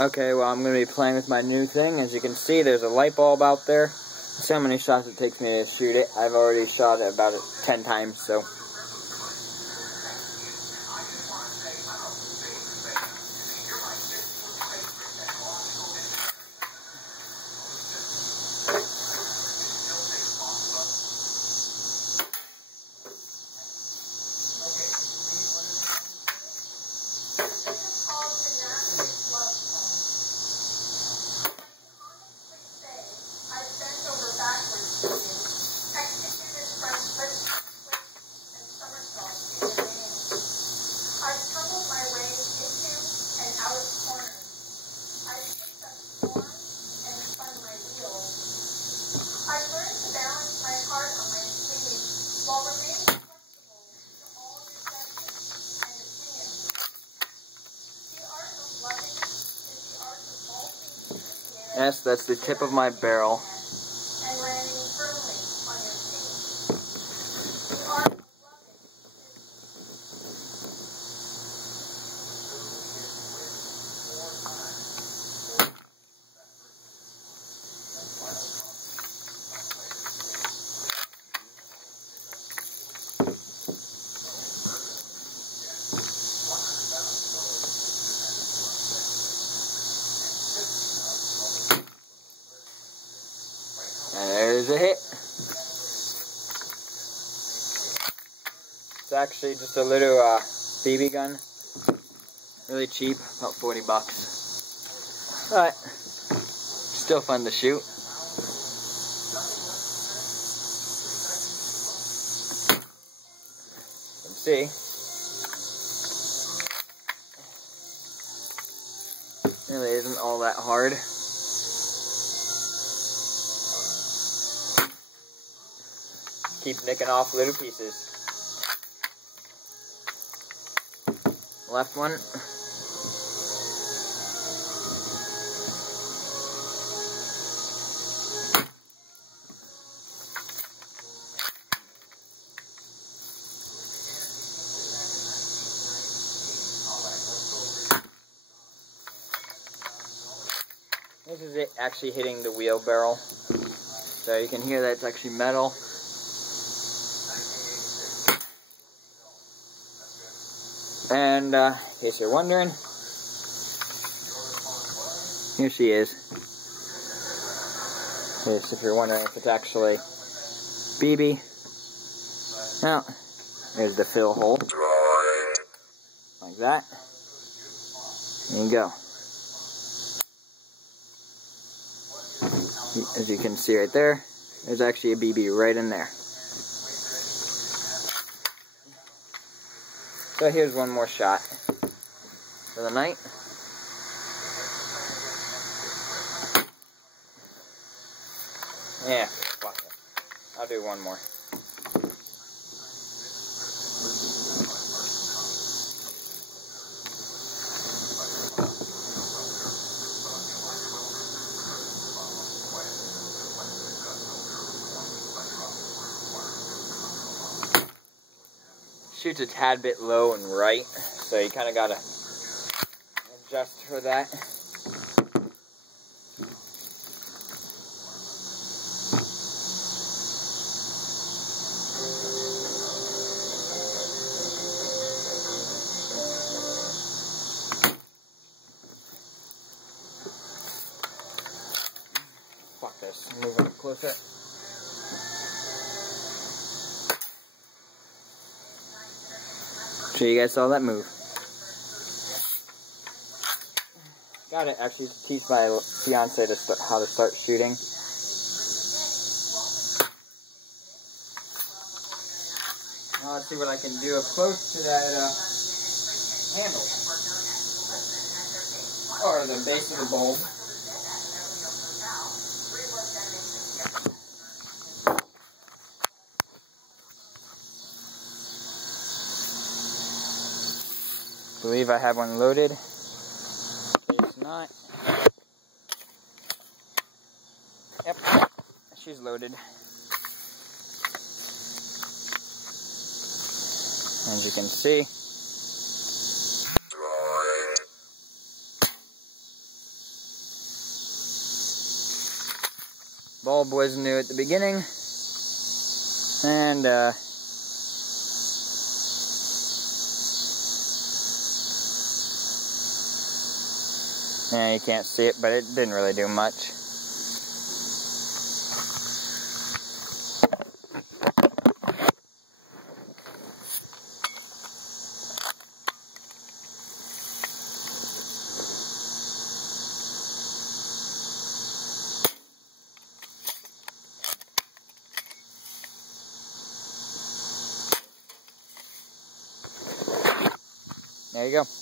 Okay, well, I'm going to be playing with my new thing. As you can see, there's a light bulb out there. See how many shots it takes me to shoot it. I've already shot it about 10 times, so. Yes, that's the tip of my barrel. And there's a hit. It's actually just a little BB gun. Really cheap, about 40 bucks. But still fun to shoot. Let's see. Really isn't all that hard. Keep nicking off little pieces. Left one. This is it actually hitting the wheel barrel. So you can hear that it's actually metal. And in case you're wondering, here she is. Here's if you're wondering if it's actually BB. Now, there's the fill hole. Like that. There you go. As you can see right there, there's actually a BB right in there. So here's one more shot for the night. Yeah, fuck it. I'll do one more. Shoots a tad bit low and right, so you kind of gotta adjust for that. Fuck this, move it closer. So you guys saw that move. Got to actually teach my fiance how to start shooting. Now let's see what I can do up close to that handle. Or the base of the bulb. I believe I have one loaded. It's not. Yep, she's loaded. As you can see. Bulb was new at the beginning, and yeah, you can't see it, but it didn't really do much. There you go.